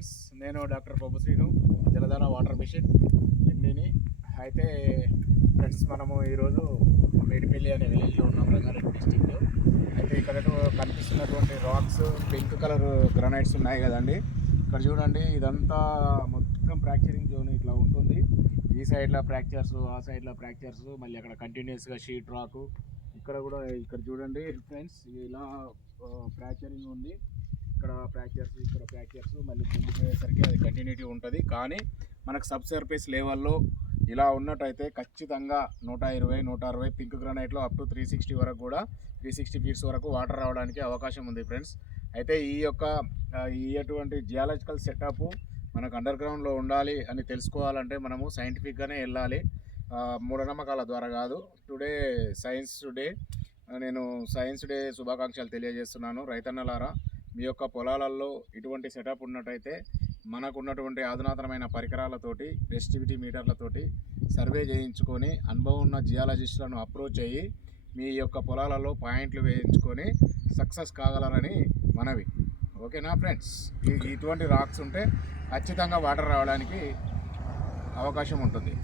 Friends, నేను doctor పబ్బుశ్రీను, జలధార water machine ఎండీని. అయితే friends, మనము ఈరోజు మేడిపల్లి అనే విలేజ్లో ఉన్నాం, రంగారెడ్డి డిస్టిక్లో. అయితే ఇక్కడ కనిపిస్తున్నటువంటి రాక్స్ పింక్ కలర్ గ్రానైట్స్ ఉన్నాయి కదండి. ఇక్కడ చూడండి, ఇదంతా మొత్తం ఫ్రాక్చరింగ్ జోన్ ఇట్లా ఉంటుంది. ఈ సైడ్లో ఫ్రాక్చర్స్, ఆ సైడ్లో ఫ్రాక్చర్స్, మళ్ళీ అక్కడ కంటిన్యూస్గా షీట్ రాకు. ఇక్కడ కూడా ఇక్కడ చూడండి ఫ్రెండ్స్, ఇలా ఫ్రాక్చరింగ్ ఉంది. ఇక్కడ ఫ్రాక్చర్స్, ఇక్కడ ఫ్రాక్చర్స్, మళ్ళీ కిందికి అది కంటిన్యూటీ ఉంటుంది. కానీ మనకు సబ్ సర్ఫేస్ లెవెల్లో ఇలా ఉన్నట్టయితే ఖచ్చితంగా 120-160 పింక్ గ్రానైట్లో అప్ టు 360 వరకు కూడా 360 ఫీట్స్ వరకు వాటర్ రావడానికి అవకాశం ఉంది ఫ్రెండ్స్. అయితే ఈ అటువంటి జియాలజికల్ సెటప్ మనకు అండర్ గ్రౌండ్లో ఉండాలి అని తెలుసుకోవాలంటే మనము సైంటిఫిక్గానే వెళ్ళాలి, మూఢనమ్మకాల ద్వారా కాదు. టుడే సైన్స్ డే, నేను సైన్స్ డే శుభాకాంక్షలు తెలియజేస్తున్నాను. రైతన్నలారా, మీ యొక్క పొలాలలో ఇటువంటి సెటప్ ఉన్నట్టయితే మనకు ఉన్నటువంటి అధునాతనమైన పరికరాలతోటి, రెసిస్టివిటీ మీటర్లతోటి సర్వే చేయించుకొని అనుభవం ఉన్న జియాలజిస్టులను అప్రోచ్ అయ్యి మీ యొక్క పొలాలలో పాయింట్లు వేయించుకొని సక్సెస్ కాగలరని మనవి. ఓకేనా ఫ్రెండ్స్? ఇటువంటి రాక్స్ ఉంటే ఖచ్చితంగా వాటర్ రావడానికి అవకాశం ఉంటుంది.